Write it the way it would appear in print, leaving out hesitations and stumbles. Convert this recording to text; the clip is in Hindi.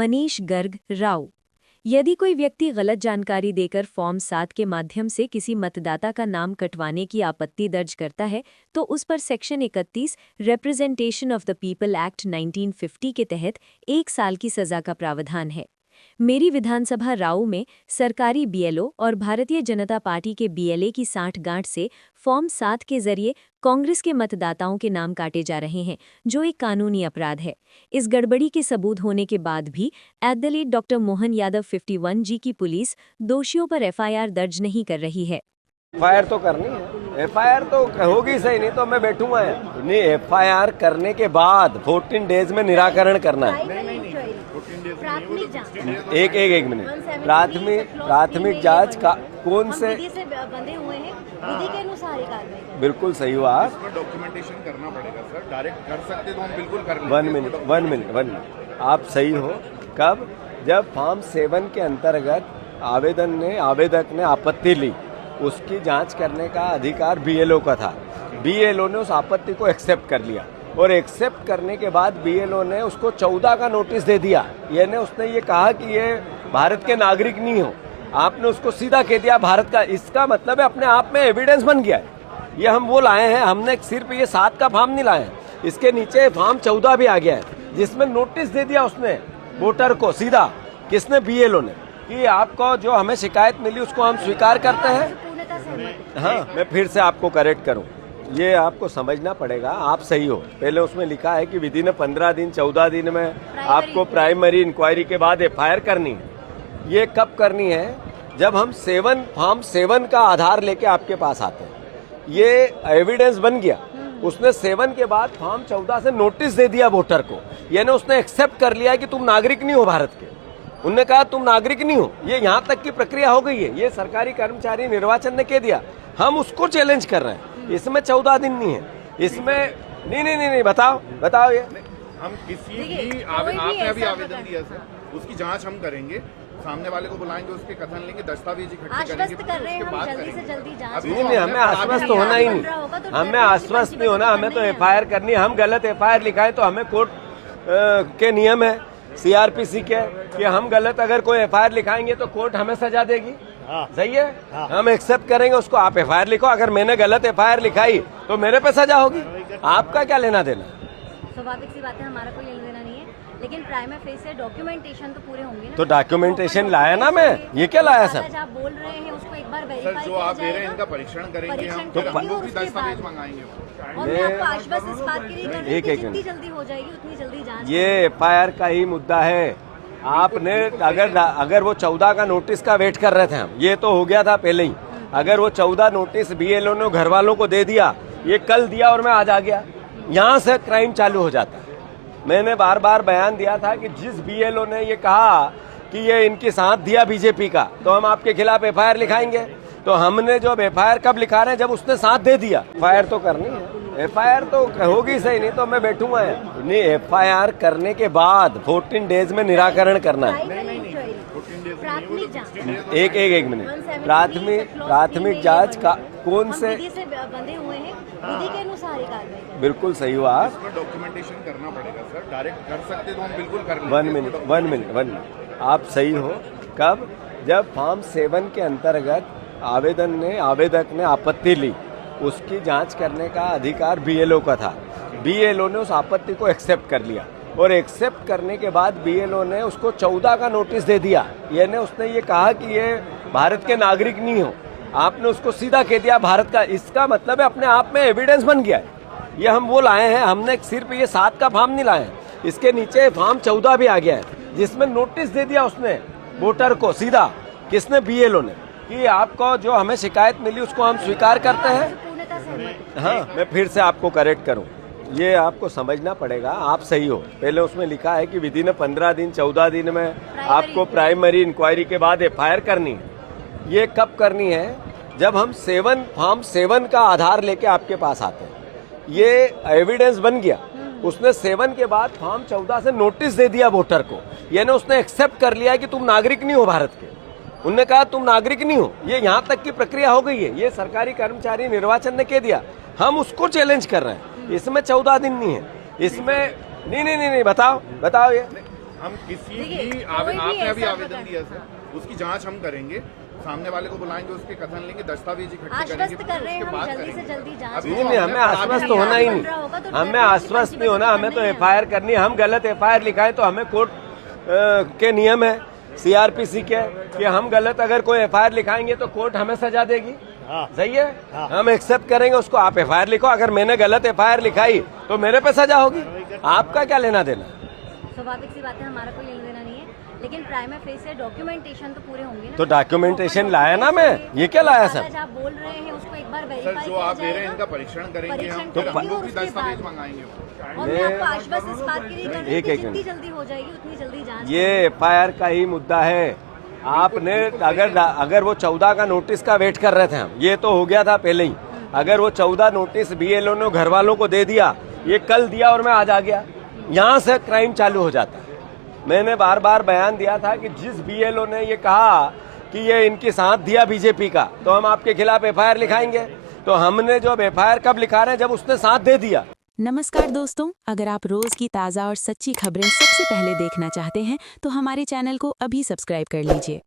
मनीष गर्ग राव। यदि कोई व्यक्ति गलत जानकारी देकर फॉर्म 7 के माध्यम से किसी मतदाता का नाम कटवाने की आपत्ति दर्ज करता है तो उस पर section 31 representation of the people act 1950 के तहत 1 साल की सजा का प्रावधान है। मेरी विधानसभा राऊ में सरकारी बीएलओ और भारतीय जनता पार्टी के बीएलए की सांठगांठ से फॉर्म 7 के जरिए कांग्रेस के मतदाताओं के नाम काटे जा रहे हैं, जो एक कानूनी अपराध है। इस गड़बड़ी के सबूत होने के बाद भी डॉक्टर मोहन यादव 51 जी की पुलिस दोषियों पर एफआईआर दर्ज नहीं कर रही है। एफआईआर तो करनी है, एफआईआर तो होगी सही, नहीं तो मैं बैठूंगा नहीं। एफआईआर करने के बाद 14 डेज में निराकरण करना है। एक मिनट, प्राथमिक जांच का कौन से बंधे हुए हैं, विधि के अनुसार ही कार्रवाई। बिल्कुल सही हुआ। डॉक्यूमेंटेशन करना पड़ेगा सर, डायरेक्ट कर सकते तो हम बिल्कुल कर लेंगे। वन मिनट, आप सही हो। कब? जब फॉर्म 7 के अंतर्गत आवेदक ने आपत्ति ली, उसकी जांच करने का अधिकार बीएलओ का था। बीएलओ ने उस आपत्ति को एक्सेप्ट कर लिया और एक्सेप्ट करने के बाद बीएलओ ने उसको 14 का नोटिस दे दिया। यानी उसने ये कहा कि ये भारत के नागरिक नहीं हो, आपने उसको सीधा कह दिया भारत का। इसका मतलब है अपने आप में एविडेंस बन गया है। ये हम वो लाए हैं, हमने सिर्फ ये 7 का फॉर्म नहीं लाए हैं, इसके नीचे फॉर्म 14 भी आ गया है, जिसमें नोटिस दे दिया उसने वोटर को सीधा। किसने? बीएलओ ने, कि आपको जो हमें शिकायत मिली उसको हम स्वीकार करते हैं। हाँ, मैं फिर से आपको करेक्ट करूं, ये आपको समझना पड़ेगा। आप सही हो। पहले उसमें लिखा है कि विधि ने 15 दिन 14 दिन में आपको प्राइमरी इंक्वायरी के बाद एफआईआर करनी है। ये कब करनी है? जब हम फॉर्म 7 का आधार लेके आपके पास आते हैं, ये एविडेंस बन गया। उसने 7 के बाद फॉर्म 14 से नोटिस दे दिया वोटर को, यानी उसने एक्सेप्ट कर लिया कि तुम नागरिक नहीं हो भारत के। उन्होंने कहा तुम नागरिक नहीं हो, ये यहाँ तक की प्रक्रिया हो गई है। ये सरकारी कर्मचारी निर्वाचन ने कह दिया, हम उसको चैलेंज कर रहे हैं। इसमें 14 दिन नहीं है, इसमें नहीं, बताओ ये। हम किसी भी आपने अभी आवेदन दिया सर, उसकी जांच हम करेंगे, सामने वाले को बुलाएंगे, उसके कथन लेंगे, दस्तावेज इकट्ठे करेंगे, उसके बाद करेंगे। नहीं, हमें आश्वस्त होना ही नहीं, हमें आश्वस्त नहीं होना, हमें तो एफआईआर करनी है। हम गलत एफआईआर लिखाएं तो हमें कोर्ट के नियम है, सीआरपीसी के, कि हम गलत अगर कोई एफआईआर लिखाएंगे तो कोर्ट हमें सजा देगी। सही है, हम एक्सेप्ट करेंगे उसको। आप एफआईआर लिखो, अगर मैंने गलत एफआईआर लिखाई तो मेरे पे सजा होगी। आपका क्या लेना देना? स्वाभाविक सी बात है, हमारा कोई लेना देना नहीं है, लेकिन प्राइमा फेसी डॉक्यूमेंटेशन तो पूरे होंगे ना। तो डॉक्यूमेंटेशन लाया ना मैं, ये क्या लाया सर? आप बोल रहे हैं उसको एक बार सर, वेरीफाई जो आप दे रहे हैं इनका परीक्षण करेंगे हम, तो हम भी दस्तावेज मंगाएंगे। और मैं आपको आश्वस्त इस बात के लिए कर रही हूं कि जितनी जल्दी हो जाएगी उतनी जल्दी जांच। ये एफआईआर का ही मुद्दा है। आपने अगर वो 14 का नोटिस का वेट कर रहे थे हम, ये तो हो गया था पहले ही। अगर वो 14 नोटिस बीएलओ ने घर वालों को दे दिया, ये कल दिया और मैं आज आ गया, यहाँ से क्राइम चालू हो जाता है। मैंने बार बार बयान दिया था कि जिस बीएलओ ने ये कहा कि ये इनकी साथ दिया बीजेपी का, तो हम आपके खिलाफ एफआईआर लिखाएंगे। तो हमने जो एफआईआर कब लिखा रहे हैं? जब उसने साथ दे दिया। एफआईआर तो करनी है, एफआईआर तो होगी सही, नहीं तो मैं बैठूंगा नहीं। एफआईआर करने के बाद 14 डेज में निराकरण करना है। एक मिनट, प्राथमिक जांच का कौन से बंधे हुए हैं, विधि के अनुसार ही कार्रवाई। बिल्कुल सही हुआ। डॉक्यूमेंटेशन करना पड़ेगा सर, डायरेक्ट कर सकते तो हम बिल्कुल कर लेंगे। वन मिनट, आप सही हो। कब? जब फॉर्म 7 के अंतर्गत आवेदक ने आपत्ति ली, उसकी जांच करने का अधिकार बीएलओ का था। बीएलओ ने उस आपत्ति को एक्सेप्ट कर लिया और एक्सेप्ट करने के बाद बीएलओ ने उसको 14 का नोटिस दे दिया। यानी उसने ये कहा कि ये भारत के नागरिक नहीं हो, आपने उसको सीधा कह दिया भारत का। इसका मतलब है अपने आप में एविडेंस बन गया है। ये हम वो लाए हैं, हमने सिर्फ ये 7 का फॉर्म नहीं लाए हैं, इसके नीचे फॉर्म 14 भी आ गया है, जिसमें नोटिस दे दिया उसने वोटर को सीधा। किसने? बीएलओ ने, कि आपको जो हमें शिकायत मिली उसको हम स्वीकार करते हैं। हाँ, मैं फिर से आपको करेक्ट करूं, ये आपको समझना पड़ेगा। आप सही हो। पहले उसमें लिखा है कि विधि ने 15 दिन 14 दिन में आपको प्राइमरी इंक्वायरी के बाद एफआईआर करनी है। ये कब करनी है? जब हम फॉर्म 7 का आधार लेके आपके पास आते हैं, ये एविडेंस बन गया। उसने 7 के बाद फॉर्म 14 से नोटिस दे दिया वोटर को, यानी उसने एक्सेप्ट कर लिया कि तुम नागरिक नहीं हो भारत के। उन्होंने कहा तुम नागरिक नहीं हो, ये यहाँ तक की प्रक्रिया हो गई है। ये सरकारी कर्मचारी निर्वाचन ने कह दिया, हम उसको चैलेंज कर रहे हैं। इसमें 14 दिन नहीं है, इसमें नहीं, बताओ ये। हम किसी देखिए, भी कोई आपने भी अभी ऐसा आवेदन प्रकरण- दिया सर, उसकी जांच हम करेंगे, सामने वाले को बुलाएंगे, उसके कथन लेंगे, दस्तावेज इकट्ठे करेंगे, आश्वस्त कर रहे हैं उसके हम, बाद जल्दी से करेंगे। जल्दी जांच अभी नहीं वो नहीं, हमने हमें बता आश्वस्त दिया, होना ही बन नहीं, रहा होगा तो हमें डर की आश्वस्त नहीं होना, हमें तो करना ही है। एफआईआर करनी है। हम गलत एफआईआर लिखाएं तो हमें कोर्ट के नियम है सीआरपीसी के कि हम गलत अगर कोई एफआईआर लिखाएंगे तो कोर्ट हमें सजा देगी। सही है, हम एक्सेप्ट करेंगे उसको। आप एफआईआर लिखो, अगर मैंने गलत एफआईआर लिखाई तो मेरे पे सजा होगी, आपका क्या लेना देना। स्वाभाविक सी बात है, हमारा कोई लेना देना नहीं है, लेकिन प्राइम फेस से डॉक्यूमेंटेशन तो पूरे होंगे ना। तो डॉक्यूमेंटेशन लाया ना मैं, ये क्या लाया सर? आप बोल रहे हैं उसको एक बार सर वेरीफाई जो आप दे रहे हैं इनका परीक्षण करेंगे हम, तो फिर हम लोग भी दस्तावेज मंगाएंगे। और मैं आपको आश्वस्त इस बात के लिए कर रही हूँ कि एक जितनी जल्दी हो जाएगी उतनी जल्दी जांच ये एफआईआर का ही मुद्दा है। आपने अगर वो 14 का नोटिस का वेट कर रहे थे हम, ये तो हो गया था पहले ही। अगर वो 14 नोटिस बीएलओ ने घर वालों को दे दिया, ये कल दिया और मैं आज आ गया, यहाँ से क्राइम चालू हो जाता है। मैंने बार बार बयान दिया था कि जिस बीएलओ ने ये कहा कि ये इनकी साथ दिया बीजेपी का, तो हम आपके खिलाफ एफआईआर लिखाएंगे। तो हमने जो एफआईआर कब लिखा रहे हैं, जब उसने साथ दे दिया। नमस्कार दोस्तों, अगर आप रोज की ताज़ा और सच्ची खबरें सबसे पहले देखना चाहते हैं तो हमारे चैनल को अभी सब्सक्राइब कर लीजिए।